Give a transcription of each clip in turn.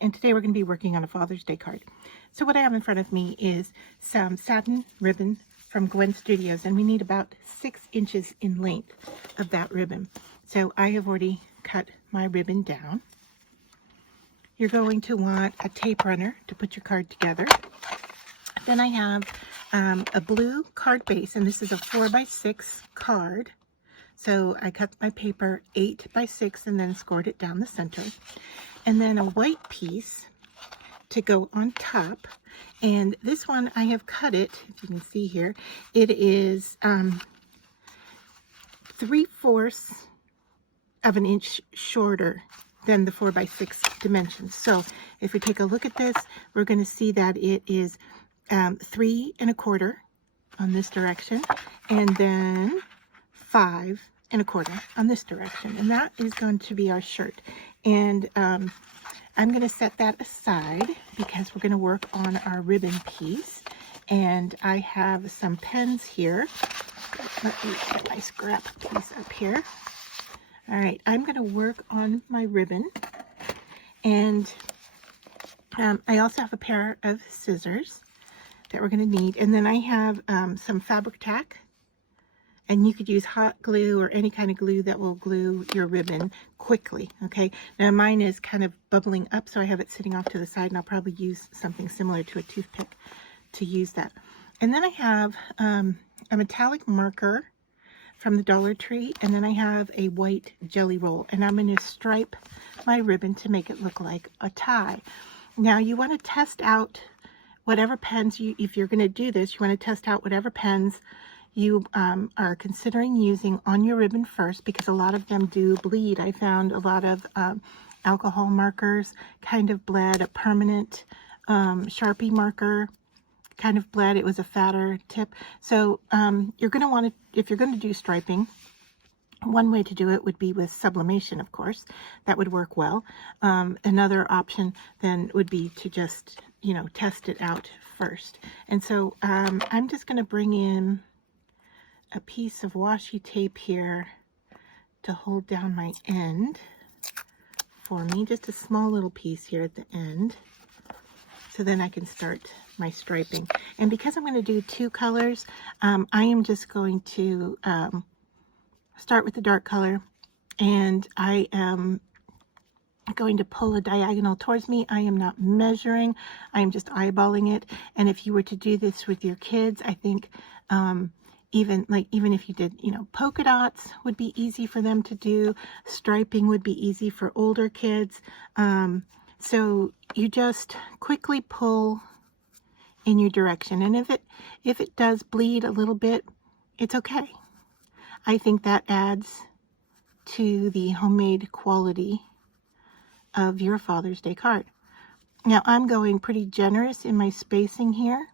and today we're going to be working on a Father's Day card. So what I have in front of me is some satin ribbon from Gwen Studios, and we need about 6 inches in length of that ribbon. So I have already cut my ribbon down. You're going to want a tape runner to put your card together. Then I have a blue card base, and this is a 4x6 card. So I cut my paper 8x6 and then scored it down the center. And then a white piece to go on top. And this one I have cut it, if you can see here, it is 3/4 of an inch shorter than the 4x6 dimensions. So if we take a look at this, we're going to see that it is 3 1/4 on this direction, and then 5 1/4 on this direction, and that is going to be our shirt. And I'm going to set that aside because we're going to work on our ribbon piece. And I have some pens here. Let me get my scrap piece up here. All right, I'm going to work on my ribbon, and I also have a pair of scissors that we're going to need, and then I have some fabric tack, and you could use hot glue or any kind of glue that will glue your ribbon quickly. Okay, now mine is kind of bubbling up, so I have it sitting off to the side, and I'll probably use something similar to a toothpick to use that. And then I have a metallic marker from the Dollar Tree, and then I have a white jelly roll, and I'm going to stripe my ribbon to make it look like a tie. Now you want to test out whatever pens if you're going to do this, you want to test out whatever pens you are considering using on your ribbon first, because a lot of them do bleed. I found a lot of alcohol markers kind of bled. A permanent Sharpie marker kind of bled. It was a fatter tip. So you're going to want to, if you're going to do striping, one way to do it would be with sublimation, of course. That would work well. Another option then would be to just, you know, test it out first. And so I'm just going to bring in a piece of washi tape here to hold down my end for me, just a small little piece here at the end, so then I can start my striping. And because I'm going to do 2 colors, I am just going to start with the dark color, and I am going to pull a diagonal towards me. I am not measuring, I am just eyeballing it. And if you were to do this with your kids, I think even if you did, you know, polka dots would be easy for them to do. Striping would be easy for older kids. So you just quickly pull in your direction, and if it does bleed a little bit, it's okay. I think that adds to the homemade quality of your Father's Day card. Now I'm going pretty generous in my spacing here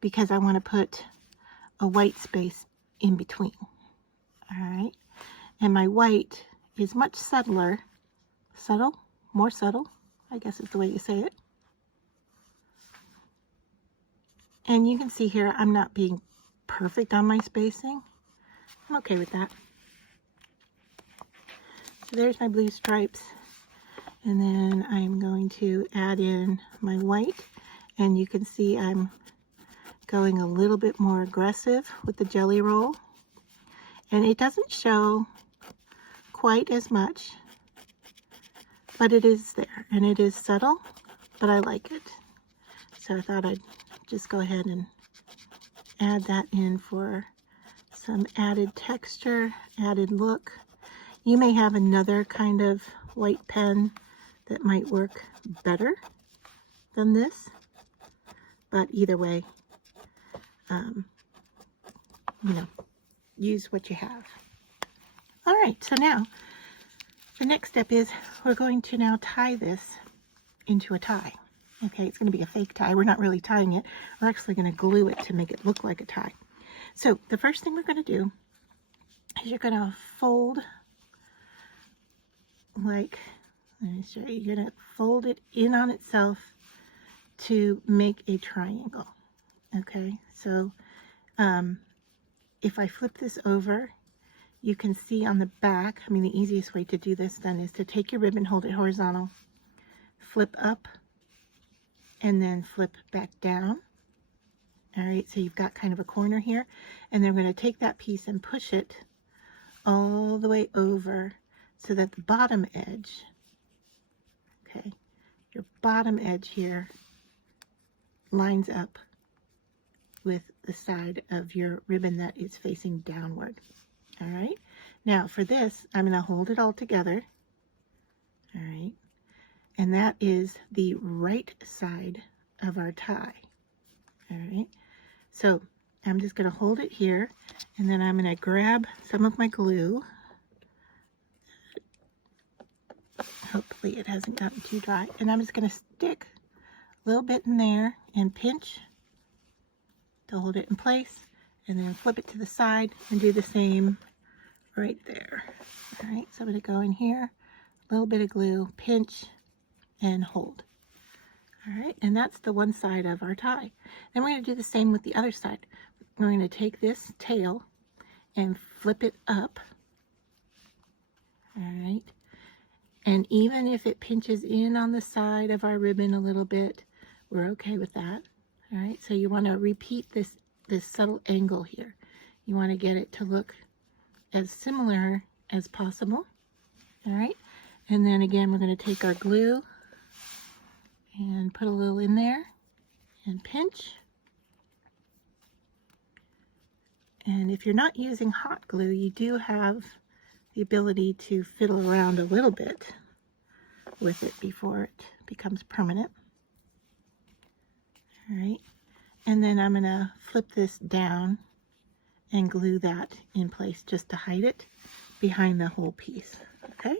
because I want to put a white space in between. All right, and my white is much more subtle, I guess is the way you say it. And you can see here I'm not being perfect on my spacing. I'm okay with that. So there's my blue stripes, and then I'm going to add in my white, and you can see I'm going a little bit more aggressive with the jelly roll, and it doesn't show quite as much, but it is there, and it is subtle, but I like it. So I thought I'd just go ahead and add that in for some added texture, added look. You may have another kind of white pen that might work better than this, but either way, you know, use what you have. All right, so now the next step is we're going to now tie this into a tie. Okay, it's going to be a fake tie. We're not really tying it. We're actually going to glue it to make it look like a tie. So the first thing we're going to do is you're going to fold, like, let me show you. You're going to fold it in on itself to make a triangle. Okay, so if I flip this over, you can see on the back, I mean, the easiest way to do this then is to take your ribbon, hold it horizontal, flip up, and then flip back down. All right, so you've got kind of a corner here, and then we're going to take that piece and push it all the way over so that the bottom edge, okay, your bottom edge here lines up with the side of your ribbon that is facing downward. All right, now for this, I'm going to hold it all together. All right, and that is the right side of our tie. All right, so I'm just going to hold it here, and then I'm going to grab some of my glue. Hopefully it hasn't gotten too dry, and I'm just going to stick a little bit in there and pinch to hold it in place, and then flip it to the side and do the same right there. All right, so I'm going to go in here, a little bit of glue, pinch, and hold. All right, and that's the one side of our tie. Then we're going to do the same with the other side. We're going to take this tail and flip it up. All right, and even if it pinches in on the side of our ribbon a little bit, we're okay with that. All right, so you want to repeat this subtle angle here. You want to get it to look as similar as possible. All right, and then again, we're going to take our glue and put a little in there and pinch. And if you're not using hot glue, you do have the ability to fiddle around a little bit with it before it becomes permanent. All right, and then I'm going to flip this down and glue that in place just to hide it behind the whole piece. Okay,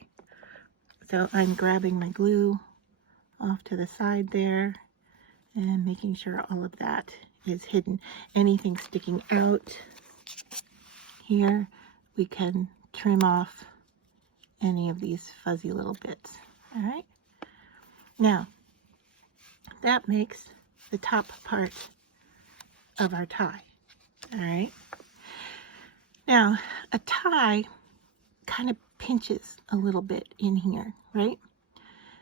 so I'm grabbing my glue off to the side there and making sure all of that is hidden. Anything sticking out here, we can trim off any of these fuzzy little bits. All right, now that makes the top part of our tie. All right, now a tie kind of pinches a little bit in here, right?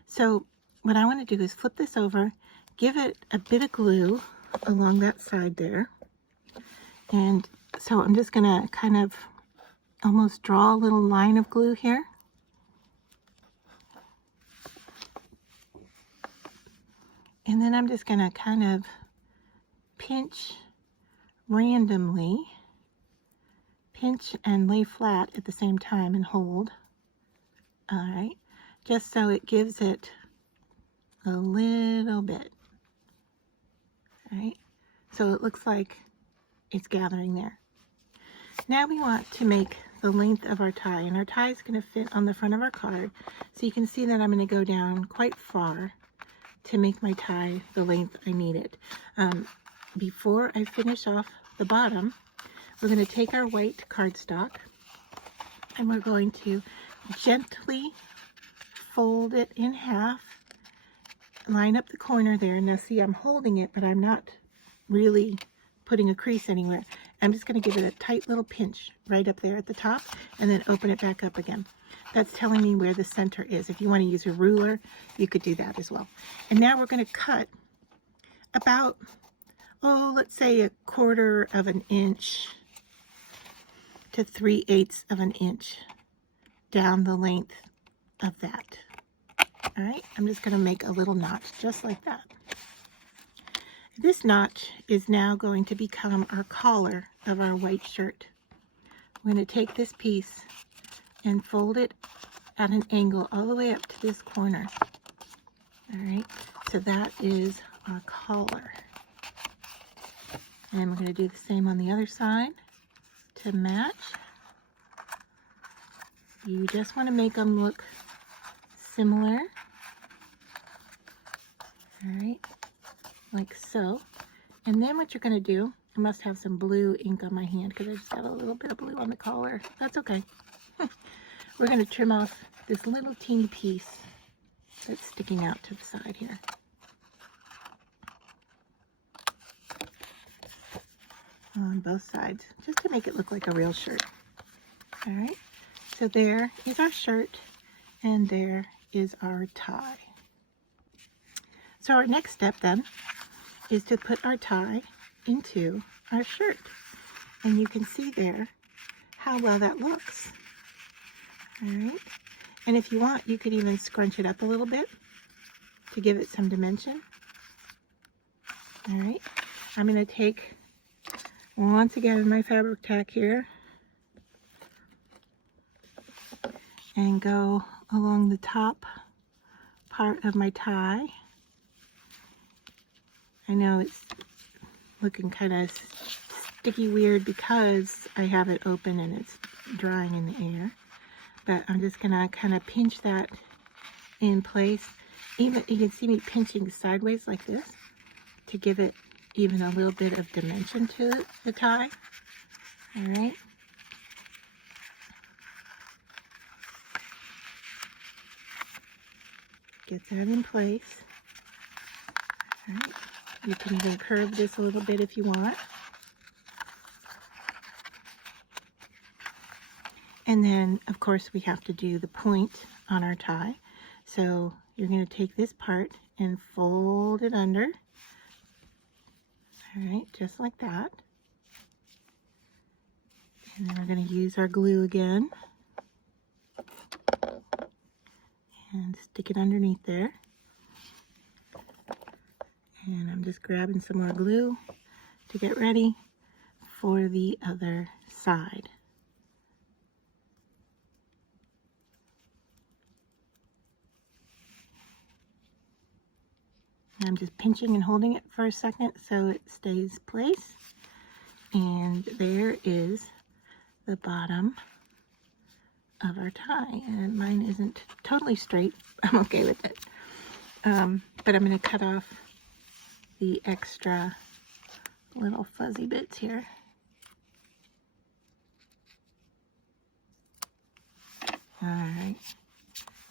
So what I want to do is flip this over, give it a bit of glue along that side there, and so I'm just going to kind of almost draw a little line of glue here. And then I'm just going to kind of pinch randomly, pinch and lay flat at the same time and hold. All right, just so it gives it a little bit. All right, so it looks like it's gathering there. Now we want to make the length of our tie, and our tie is going to fit on the front of our card. So you can see that I'm going to go down quite far to make my tie the length I need it. Before I finish off the bottom, we're going to take our white cardstock and we're going to gently fold it in half, line up the corner there. Now see, I'm holding it, but I'm not really putting a crease anywhere. I'm just going to give it a tight little pinch right up there at the top and then open it back up again. That's telling me where the center is. If you want to use a ruler, you could do that as well. And now we're going to cut about, let's say 1/4 of an inch to 3/8 of an inch down the length of that. All right, I'm just going to make a little notch just like that. This notch is now going to become our collar of our white shirt. We're going to take this piece and fold it at an angle all the way up to this corner. All right, so that is our collar. And we're going to do the same on the other side to match. You just want to make them look similar. All right, like so. And then what you're going to do, I must have some blue ink on my hand because I just got a little bit of blue on the collar. That's okay. We're going to trim off this little teeny piece that's sticking out to the side here. On both sides, just to make it look like a real shirt. All right, so there is our shirt and there is our tie. So our next step then is to put our tie into our shirt. And you can see there how well that looks. All right. And if you want, you could even scrunch it up a little bit to give it some dimension. All right. I'm going to take, once again, my fabric tack here and go along the top part of my tie. I know it's looking kind of sticky weird because I have it open and it's drying in the air, but I'm just gonna kind of pinch that in place. Even you can see me pinching sideways like this to give it even a little bit of dimension to the tie. All right. Get that in place. All right. You can even curve this a little bit if you want. And then, of course, we have to do the point on our tie. So you're going to take this part and fold it under. All right, just like that. And then we're going to use our glue again. And stick it underneath there. And I'm just grabbing some more glue to get ready for the other side. And I'm just pinching and holding it for a second so it stays place. And there is the bottom of our tie. And mine isn't totally straight. I'm okay with it. But I'm going to cut off the extra little fuzzy bits here. All right,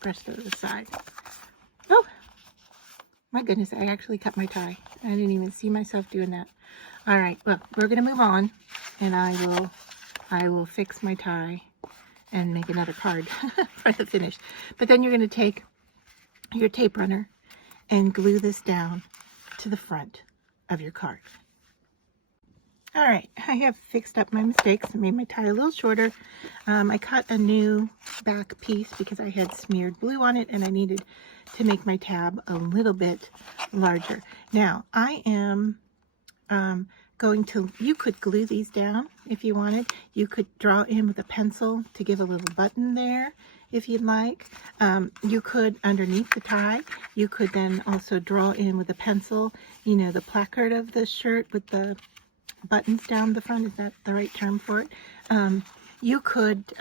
brush those aside. Oh, my goodness, I actually cut my tie. I didn't even see myself doing that. All right, well, we're gonna move on, and I will fix my tie and make another card for the finish. But then you're gonna take your tape runner and glue this down to the front of your card. All right, I have fixed up my mistakes and made my tie a little shorter. I cut a new back piece because I had smeared glue on it and I needed to make my tab a little bit larger. Now, I am you could glue these down if you wanted. You could draw in with a pencil to give a little button there if you'd like. You could, underneath the tie, you could then also draw in with a pencil, you know, the placard of the shirt with the buttons down the front. Is that the right term for it? You could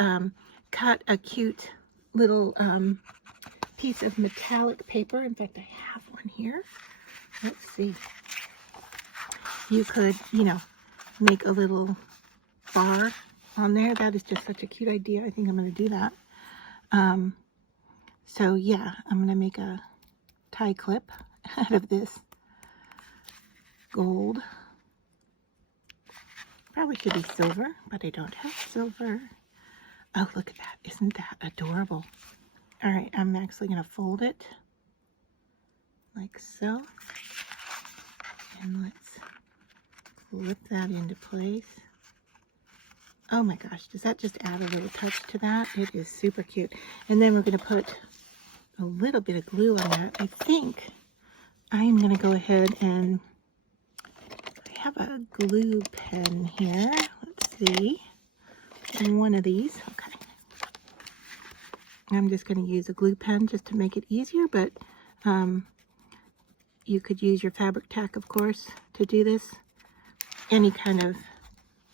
cut a cute little piece of metallic paper. In fact, I have one here. Let's see. You could, you know, make a little bar on there. That is just such a cute idea. I think I'm going to do that. So yeah, I'm going to make a tie clip out of this gold. Probably should be silver, but I don't have silver. Oh, look at that. Isn't that adorable? All right, I'm actually going to fold it like so. And let's flip that into place. Oh my gosh, does that just add a little touch to that? It is super cute. And then we're going to put a little bit of glue on that. I think I am going to go ahead and I have a glue pen here. Let's see. And one of these. Okay. I'm just going to use a glue pen just to make it easier, but you could use your fabric tack, of course, to do this. Any kind of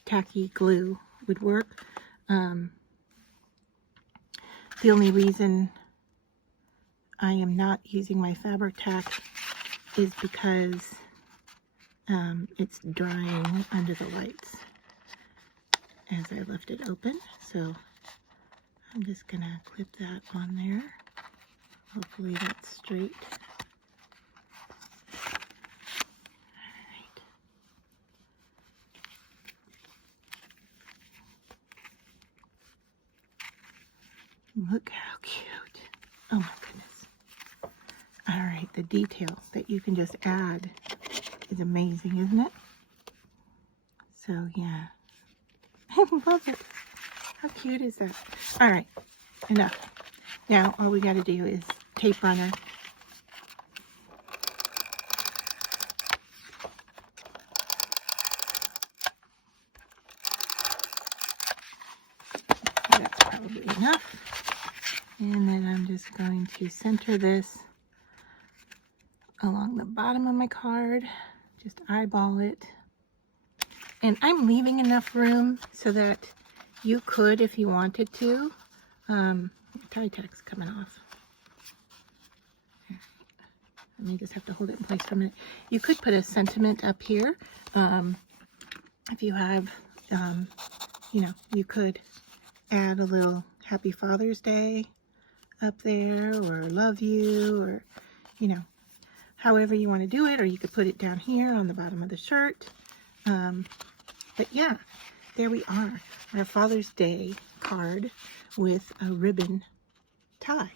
tacky glue would work. The only reason I am not using my fabric tack is because it's drying under the lights as I left it open. So I'm just gonna clip that on there. Hopefully that's straight. Look how cute. Oh my goodness. All right. the detail that you can just add is amazing, isn't it? So yeah, I love it. How cute is that? All right, enough. Now all we got to do is tape runner. That's probably enough. And then I'm just going to center this along the bottom of my card. Just eyeball it. And I'm leaving enough room so that you could, if you wanted to, tie tack's coming off. And you just have to hold it in place for a minute. You could put a sentiment up here. If you have, you know, you could add a little Happy Father's Day up there, or love you, or, you know, however you want to do it, or you could put it down here on the bottom of the shirt. But yeah, there we are, our Father's Day card with a ribbon tie.